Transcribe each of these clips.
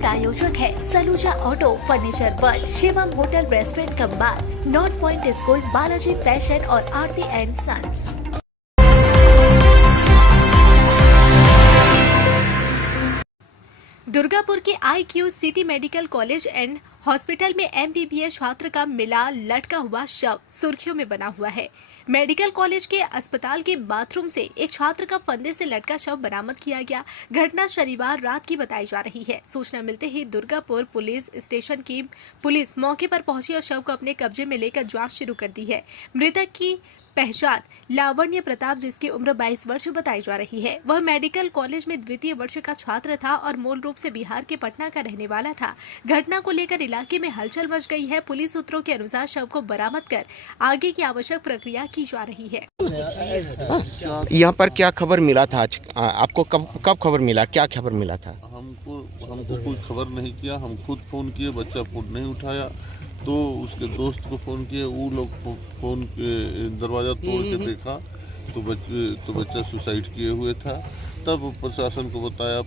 प्रायोजक है Saluja auto, furniture world, Shivam hotel, restaurant cum bar, north point school, Balaji fashion और Aarti and sons. Durgapur के IQ city medical college and hospital में MBBS छात्र का मिला लटका हुआ शव सुर्खियों में बना हुआ है। मेडिकल कॉलेज के अस्पताल के बाथरूम से एक छात्र का फंदे से लटका शव बरामद किया गया। घटना शनिवार रात की बताई जा रही है। सूचना मिलते ही दुर्गापुर पुलिस स्टेशन की पुलिस मौके पर पहुंची और शव को अपने कब्जे में लेकर जांच शुरू कर दी है। मृतक की पहचान लावण्य प्रताप, जिसकी उम्र 22 वर्ष बताई जा रही है। वह मेडिकल कॉलेज में द्वितीय वर्ष का छात्र था और मूल रूप से बिहार के पटना का रहने वाला था। घटना को लेकर इलाके में हलचल मच गई है। पुलिस सूत्रों के अनुसार शव को बरामद कर आगे की आवश्यक प्रक्रिया की जा रही है। यहाँ पर क्या खबर मिला था आज? आपको कब खबर मिला, क्या खबर मिला था? हमको कोई खबर नहीं किया। हम खुद फ़ोन किए, बच्चा फ़ोन नहीं उठाया तो उसके दोस्त को फ़ोन किए। वो लोग फ़ोन के दरवाज़ा तोड़ के देखा तो बच्चा सुसाइड किए हुए था। तब प्रशासन को बताया।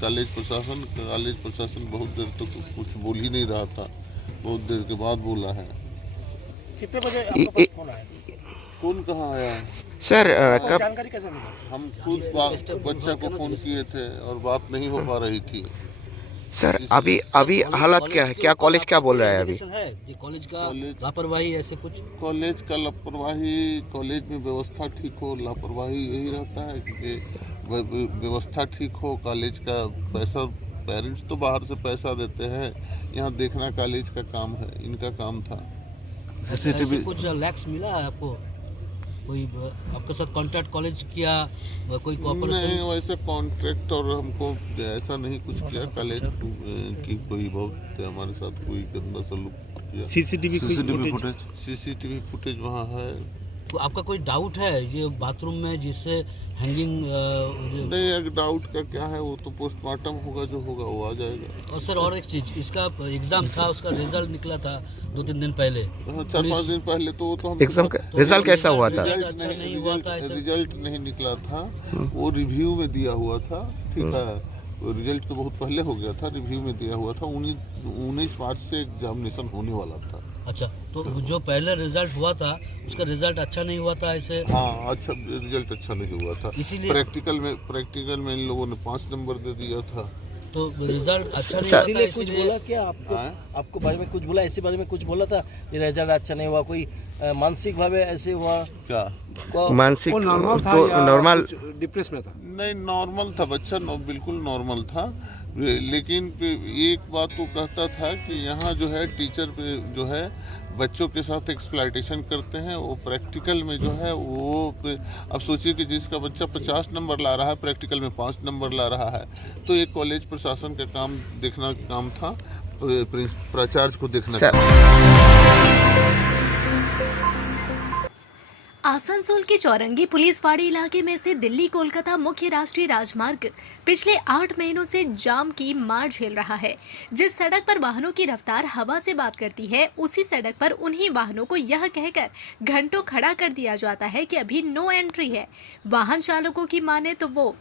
कॉलेज प्रशासन बहुत देर तक कुछ बोल ही नहीं रहा था। बहुत देर के बाद बोला है। कितने बजे आपके पास फोन आया? फोन कहाँ आया सर? कब जानकारी कैसे मिली? हम खुद बच्चा को फ़ोन किए थे और बात नहीं हो पा रही थी। सर अभी हालत क्या है? क्या कॉलेज क्या बोल रहा है अभी? कॉलेज का लापरवाही ऐसे कुछ? कॉलेज का लापरवाही, कॉलेज में व्यवस्था ठीक हो, लापरवाही यही रहता है कि व्यवस्था ठीक हो। कॉलेज का पैसा, पेरेंट्स तो बाहर से पैसा देते हैं, यहाँ देखना कॉलेज का काम है, इनका काम था। CCTV कुछ लैक्स मिला है आपको? कोई आपके साथ कॉन्ट्रैक्ट कॉलेज किया, कोई कॉर्पोरेशन? नहीं, वैसे कॉन्ट्रैक्ट और हमको ऐसा नहीं कुछ किया। कॉलेज की कोई बहुत हमारे साथ कोई गंदा सलूक किया। CCTV फुटेज वहाँ है। तो आपका कोई डाउट है ये बाथरूम में जिससे हैंगिंग? नहीं, एक डाउट का क्या है, वो तो पोस्टमार्टम होगा, जो होगा वो आ जाएगा। और सर और एक चीज, इसका एग्जाम था, उसका रिजल्ट निकला था 2-3 दिन पहले, 4-5 दिन पहले। तो हम एग्जाम का रिजल्ट कैसा हुआ था? रिजल्ट नहीं निकला था, वो रिव्यू में दिया हुआ था। ठीक है, रिजल्ट तो बहुत पहले हो गया था, रिव्यू में दिया हुआ था। 19 मार्च से एग्जामिनेशन होने वाला था। अच्छा, तो जो पहले रिजल्ट हुआ था उसका रिजल्ट अच्छा नहीं हुआ था ऐसे? हाँ, अच्छा रिजल्ट अच्छा नहीं हुआ था। इसीलिए प्रैक्टिकल में इन लोगों ने 5 नंबर दे दिया था। तो रिजल्ट अच्छा नहीं हुआ था। कुछ बोला क्या आपको बारे में कुछ बोला? इसी बारे में कुछ बोला था ये रिजल्ट अच्छा नहीं हुआ? कोई मानसिक भावे ऐसे हुआ क्या? मानसिक तो नॉर्मल डिप्रेस में था? नहीं, नॉर्मल था बच्चा, बिल्कुल नॉर्मल था। लेकिन एक बात तो कहता था कि यहाँ जो है टीचर जो है बच्चों के साथ एक्सप्लॉयटेशन करते हैं। वो प्रैक्टिकल में जो है वो, अब सोचिए कि जिसका बच्चा 50 नंबर ला रहा है, प्रैक्टिकल में 5 नंबर ला रहा है। तो एक कॉलेज प्रशासन का काम देखना काम था, प्राचार्य को देखना। आसनसोल के चौरंगी पुलिस फाड़ी इलाके में स्थित दिल्ली कोलकाता मुख्य राष्ट्रीय राजमार्ग पिछले 8 महीनों से जाम की मार झेल रहा है। जिस सड़क पर वाहनों की रफ्तार हवा से बात करती है, उसी सड़क पर उन्हीं वाहनों को यह कहकर घंटों खड़ा कर दिया जाता है कि अभी नो एंट्री है। वाहन चालकों की माने तो वो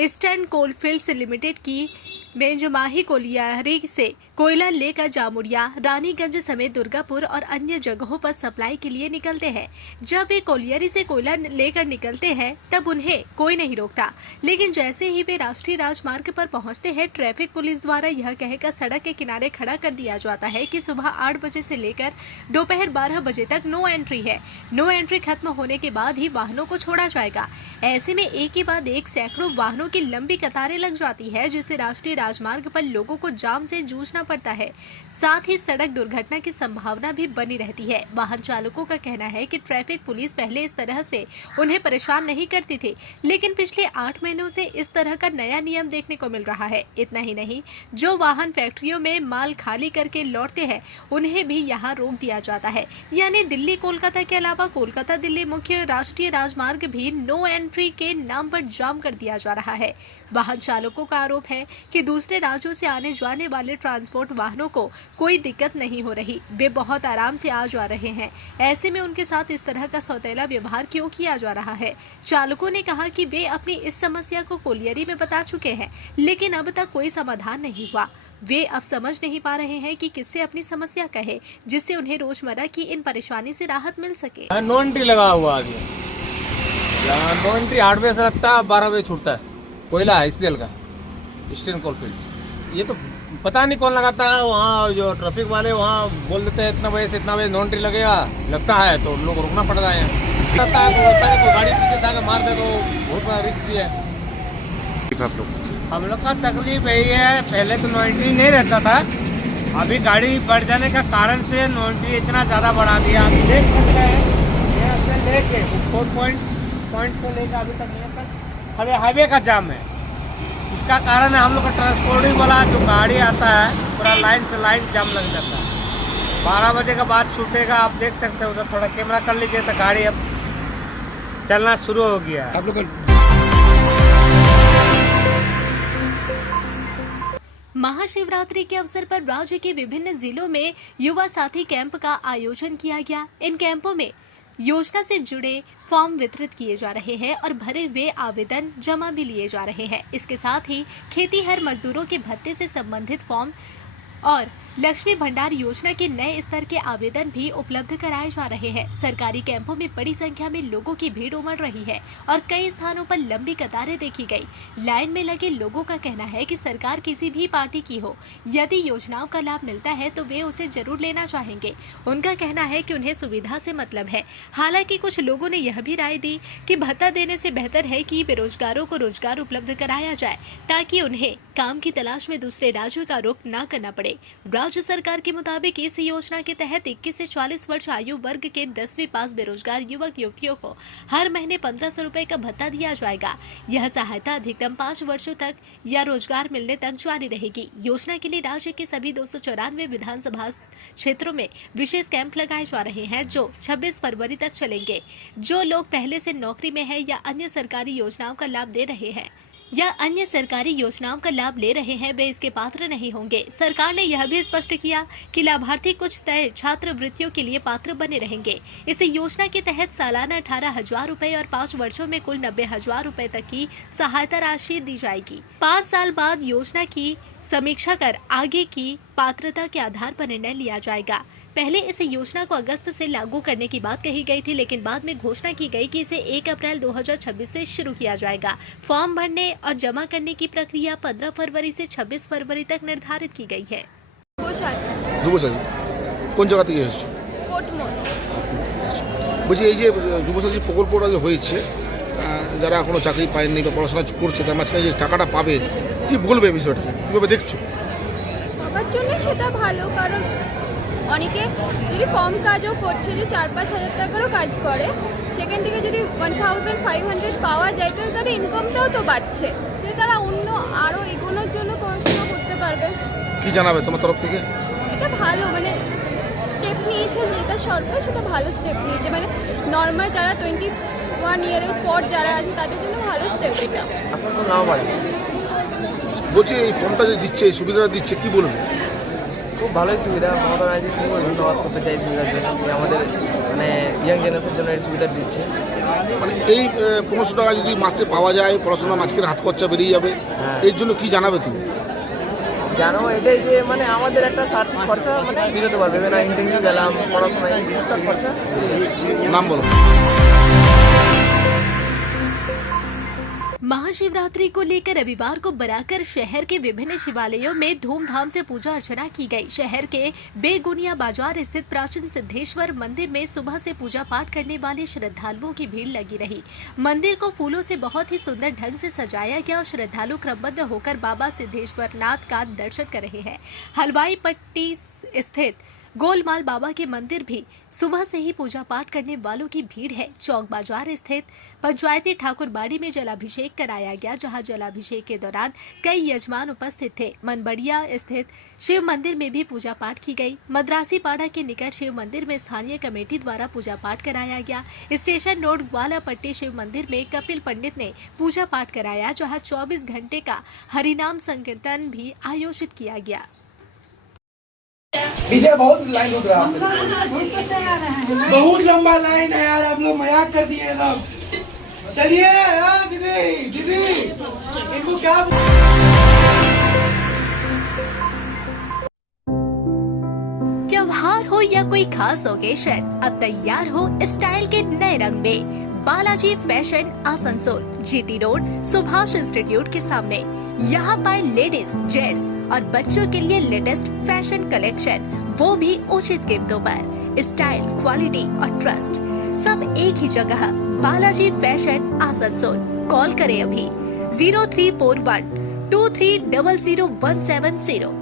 ईस्टर्न कोलफील्ड्स लिमिटेड की मेंजमाही कोलियारी से कोयला लेकर जामुड़िया, रानीगंज समेत दुर्गापुर और अन्य जगहों पर सप्लाई के लिए निकलते हैं। जब वे कोलियारी से कोयला लेकर निकलते हैं तब उन्हें कोई नहीं रोकता, लेकिन जैसे ही वे राष्ट्रीय राजमार्ग पर पहुंचते हैं, ट्रैफिक पुलिस द्वारा यह कहकर सड़क के किनारे खड़ा कर दिया जाता है कि सुबह 8 बजे से लेकर दोपहर 12 बजे तक नो एंट्री है। नो एंट्री खत्म होने के बाद ही वाहनों को छोड़ा जाएगा। ऐसे में एक के बाद एक सैकड़ों वाहनों की लंबी कतारें लग जाती है, जिससे राष्ट्रीय राजमार्ग पर लोगों को जाम से जूझना पड़ता है। साथ ही सड़क दुर्घटना की संभावना भी बनी रहती है। वाहन चालकों का कहना है कि ट्रैफिक पुलिस पहले इस तरह से उन्हें परेशान नहीं करती थी, लेकिन पिछले 8 महीनों से इस तरह का नया नियम देखने को मिल रहा है। इतना ही नहीं, जो वाहन फैक्ट्रियों में माल खाली करके लौटते हैं उन्हें भी यहाँ रोक दिया जाता है। यानी दिल्ली कोलकाता के अलावा कोलकाता दिल्ली मुख्य राष्ट्रीय राजमार्ग भी नो एंट्री के नाम पर जाम कर दिया जा रहा है। वाहन चालकों का आरोप है कि दूसरे राज्यों से आने जाने वाले ट्रांसपोर्ट वाहनों को कोई दिक्कत नहीं हो रही। वे बहुत आराम से आ जा रहे हैं। ऐसे में उनके साथ इस तरह का सौतेला व्यवहार क्यों किया जा रहा है? चालकों ने कहा कि वे अपनी इस समस्या को कोलियरी में बता चुके हैं, लेकिन अब तक कोई समाधान नहीं हुआ। वे अब समझ नहीं पा रहे हैं कि किससे अपनी समस्या कहे, जिससे उन्हें रोजमर्रा की इन परेशानी से राहत मिल सके। नो एंट्री लगा हुआ आगे, यहाँ नो एंट्री 8 बजे से लगता है, 12 बजे छूटता है। कोयला है SCL का, ईस्टर्न कोलफील्ड। ये तो पता नहीं कौन लगाता है, वहाँ जो ट्रैफिक वाले वहाँ बोल देते हैं इतना बजे से इतना बजे नो एंट्री लगेगा, लगता है तो लोग रुकना पड़ता है। कोई गाड़ी पीछे से आकर मार दे तो बहुत बड़ा रिस्क भी है। हम लोग का तकलीफ यही है, पहले तो नो एंट्री नहीं रहता था, अभी गाड़ी बढ़ जाने का कारण से नो एंट्री इतना ज़्यादा बढ़ा दिया। आप देख सकते हैं यहाँ से लेके 4 पॉइंट से लेकर अभी तक यहाँ तक हाईवे का जाम है। इसका कारण है हम लोग का ट्रांसपोर्टिंग वाला जो गाड़ी आता है पूरा लाइन से लाइन जाम लग जाता है। 12 बजे के बाद छूटेगा, आप देख सकते हो। उधर थोड़ा कैमरा कर लीजिए तो गाड़ी अब चलना शुरू हो गया है। आप लोग महाशिवरात्रि के अवसर पर राज्य के विभिन्न जिलों में युवा साथी कैंप का आयोजन किया गया। इन कैंपों में योजना से जुड़े फॉर्म वितरित किए जा रहे हैं और भरे हुए आवेदन जमा भी लिए जा रहे हैं। इसके साथ ही खेतीहर मजदूरों के भत्ते से संबंधित फॉर्म और लक्ष्मी भंडार योजना के नए स्तर के आवेदन भी उपलब्ध कराए जा रहे हैं। सरकारी कैंपों में बड़ी संख्या में लोगों की भीड़ उमड़ रही है और कई स्थानों पर लंबी कतारें देखी गई। लाइन में लगे लोगों का कहना है कि सरकार किसी भी पार्टी की हो, यदि योजनाओं का लाभ मिलता है तो वे उसे जरूर लेना चाहेंगे। उनका कहना है कि उन्हें सुविधा से मतलब है। हालांकि कुछ लोगों ने यह भी राय दी कि भत्ता देने से बेहतर है कि बेरोजगारों को रोजगार उपलब्ध कराया जाए, ताकि उन्हें काम की तलाश में दूसरे राज्यों का रुख न करना पड़े। राज्य सरकार के मुताबिक इस योजना के तहत 21 से 40 वर्ष आयु वर्ग के 10वीं पास बेरोजगार युवक युवतियों को हर महीने 1500 रुपए का भत्ता दिया जाएगा। यह सहायता अधिकतम 5 वर्षों तक या रोजगार मिलने तक जारी रहेगी। योजना के लिए राज्य के सभी 294 विधानसभा क्षेत्रों में विशेष कैंप लगाए जा रहे हैं, जो 26 फरवरी तक चलेंगे। जो लोग पहले से नौकरी में है या अन्य सरकारी योजनाओं का लाभ ले रहे हैं वे इसके पात्र नहीं होंगे। सरकार ने यह भी स्पष्ट किया कि लाभार्थी कुछ तय छात्रवृत्तियों के लिए पात्र बने रहेंगे। इस योजना के तहत सालाना 18,000 रुपए और 5 वर्षों में कुल 90,000 रुपए तक की सहायता राशि दी जाएगी। 5 साल बाद योजना की समीक्षा कर आगे की पात्रता के आधार पर निर्णय लिया जाएगा। पहले इस योजना को अगस्त से लागू करने की बात कही गई थी, लेकिन बाद में घोषणा की गई कि इसे 1 अप्रैल 2026 से शुरू किया जाएगा। फॉर्म भरने और जमा करने की प्रक्रिया 15 फरवरी से 26 फरवरी तक निर्धारित की गई है। কোন জায়গা থেকে এসেছো? বলছি এই যে যুবসাথী প্রকল্পটা যে হয়েছে, যারা এখনো চাকরি পায়নি বা পড়াশোনা করছে তার মাঝখানে যে টাকাটা পাবে, কি বলবে বিষয়টা, কীভাবে দেখছো? সবার জন্য সেটা ভালো, কারণ অনেকে যদি কম কাজও করছে, যে 4-5 হাজার টাকারও কাজ করে, সেখান থেকে যদি 1500 পাওয়া যায় তো তাদের ইনকামটাও তো বাড়ছে, যে তারা অন্য আরও এগোনোর জন্য পড়াশোনা করতে পারবে। কি জানাবে তোমার তরফ থেকে? এটা ভালো, মানে স্টেপ নিয়েছে, যেটা সরকার সেটা ভালো স্টেপ নিয়েছে। মানে নর্মাল যারা 21 ইয়ারের পর যারা আছে তাদের জন্য ভালো স্টেপ এটা। বলছি এই ফর্মটা যে দিচ্ছে, এই সুবিধাটা দিচ্ছে, কি বলবে? খুব ভালোই সুবিধা, মমতা ব্যানার্জি খুব ধন্যবাদ করতে চাই সুবিধার জন্য। আমাদের মানে ইয়াং জেনারেশনের জন্য এই সুবিধা দিচ্ছে। মানে এই 1500 টাকা যদি মাসে পাওয়া যায়, পড়াশোনার মাঝখানে হাত খরচা বেরিয়ে যাবে, এর জন্য কি জানাবে তুমি? জানো এটাই যে মানে আমাদের একটা খরচা মানে বেরোতে পারবে না, ইন্টারভিউ গেলাম, পড়াশোনায় একটা খরচা। নাম বলো। महाशिवरात्रि को लेकर रविवार को बराकर शहर के विभिन्न शिवालयों में धूमधाम से पूजा अर्चना की गई। शहर के बेगुनिया बाजार स्थित प्राचीन सिद्धेश्वर मंदिर में सुबह से पूजा पाठ करने वाले श्रद्धालुओं की भीड़ लगी रही। मंदिर को फूलों से बहुत ही सुंदर ढंग से सजाया गया और श्रद्धालु क्रमबद्ध होकर बाबा सिद्धेश्वरनाथ का दर्शन कर रहे हैं। हलवाई पट्टी स्थित गोलमाल बाबा के मंदिर भी सुबह से ही पूजा पाठ करने वालों की भीड़ है। चौक बाजार स्थित पंचायती ठाकुरबाड़ी में जलाभिषेक कराया गया, जहां जलाभिषेक के दौरान कई यजमान उपस्थित थे। मनबड़िया स्थित शिव मंदिर में भी पूजा पाठ की गई। मद्रासी पाड़ा के निकट शिव मंदिर में स्थानीय कमेटी द्वारा पूजा पाठ कराया गया। स्टेशन रोड ग्वालापट्टी शिव मंदिर में कपिल पंडित ने पूजा पाठ कराया, जहां 24 घंटे का हरिनाम संकीर्तन भी आयोजित किया गया। पीछे बहुत लाइन हो रहा है, बहुत लंबा लाइन है यार, हम लोग मजाक कर दिए सब। चलिए दीदी दीदी इनको क्या त्योहार हो या कोई खास ओकेशन, अब तैयार हो स्टाइल के नए रंग में। Balaji fashion Asansol, GT road, Subhash institute के सामने। यहाँ पाए लेडीज, जेंट्स और बच्चों के लिए लेटेस्ट फैशन कलेक्शन, वो भी उचित कीमतों पर। स्टाइल, क्वालिटी और ट्रस्ट सब एक ही जगह। बालाजी फैशन आसनसोल। कॉल करें अभी 0341 23000170।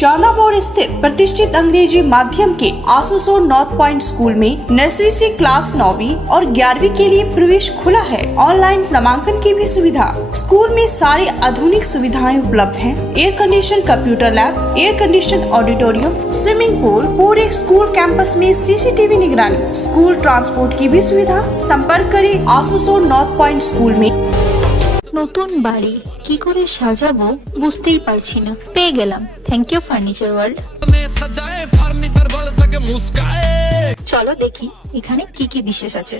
शाला मोड़ स्थित प्रतिष्ठित अंग्रेजी माध्यम के आसुसोल नॉर्थ पॉइंट स्कूल में नर्सरी से क्लास 9वीं और 11वीं के लिए प्रवेश खुला है। ऑनलाइन नामांकन की भी सुविधा। स्कूल में सारी आधुनिक सुविधाएं उपलब्ध हैं। Air condition computer lab, air condition auditorium, swimming pool, पूरे स्कूल कैंपस में सीसीटीवी निगरानी, स्कूल ट्रांसपोर्ट की भी सुविधा। संपर्क करें आसुसोल नॉर्थ पॉइंट स्कूल में। নতুন বাড়ি কি করে সাজাবো বুঝতেই পারছি না, পেয়ে গেলাম থ্যাংক ইউ ফার্নিচার ওয়ার্ল্ড। চলো দেখি এখানে কি কি বিশেষ আছে।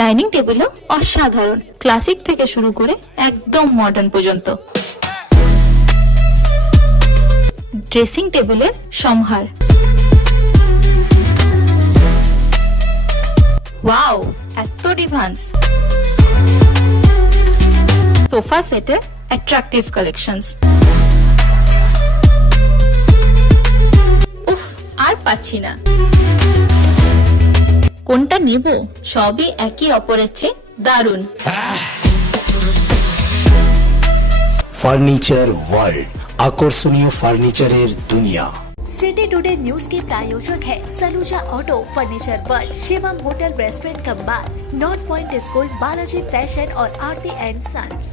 ডাইনিং টেবিলও অসাধারণ, ক্লাসিক থেকে শুরু করে একদম মডার্ন পর্যন্ত। ড্রেসিং টেবিলের সম্ভার, ওয়াও এত ডিভান্স। সোফা সেটের অ্যাট্রাকটিভ কালেকশনস। উফ, আর পাচ্ছি না, কোনটা নেব? সবই একই অপরের চেয়ে দারুণ। ফার্নিচার ওয়ার্ল্ড, আকর্ষণীয় ফার্নিচারের দুনিয়া। सिटी टुडे न्यूज के प्रायोजक है Saluja auto, furniture world, Shivam hotel, restaurant cum bar, north point school, Balaji fashion और आरती एंड सन्स।